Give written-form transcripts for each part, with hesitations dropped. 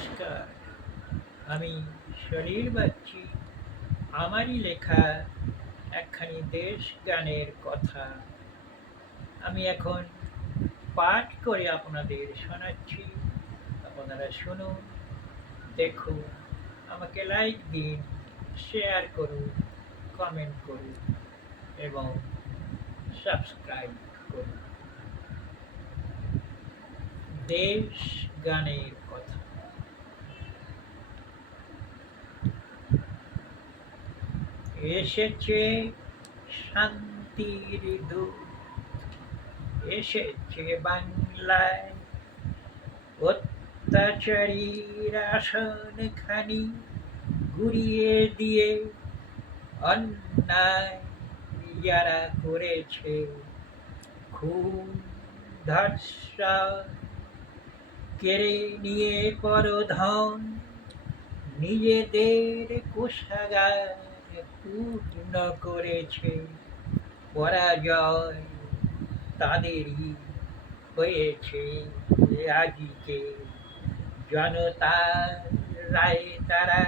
নমস্কার। আমি সলিল বাগচি। আমারই লেখা একখানি দেশ গানের কথা আমি এখন পাঠ করে আপনাদের শোনাচ্ছি। আপনারা শুনুন, দেখুন, আমাকে লাইক দিন, শেয়ার করুন, কমেন্ট করুন এবং সাবস্ক্রাইব করুন। দেশ গানের কথা। এসেছে শান্তির দূত, এসেছে বাংলায় অত্যাচারীর আসনখানি গুড়িয়ে দিয়ে। অন্যায় যারা করেছে খুন ধর্ষণ, কেড়ে নিয়ে পরধন, নিজেদের কোষাগার পূর্ণ করেছে। পরাজয় তাদেরই হয়েছে আজকে। জনতার রায়ে তারা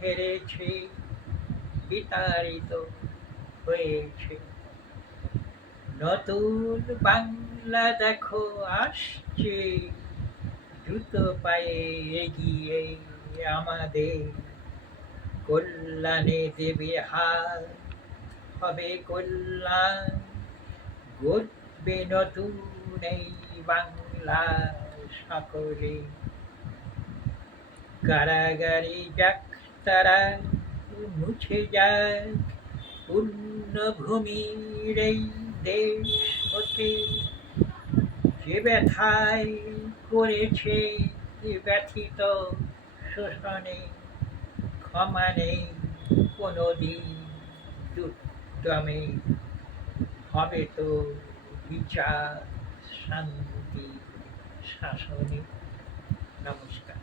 হেরেছে, বিতাড়িত হয়েছে। নতুন বাংলা দেখো আসছে, দ্রুত পায়ে এগিয়ে আমাদের। কল্যাণে দেবে হাত, হবে কল্যাণ, গড়বে নতুন এই বাংলা সকলে। কারাগারে যাক তারা, মুছে যাক পুণ্যভূমির এই দেশ হতে। যে ব্যথায় করেছে ব্যথিত শোষণে, ক্ষমা নেই কোনোদিন দুর্দমে। হবে তো বিচার শান্তি শাসনে। নমস্কার।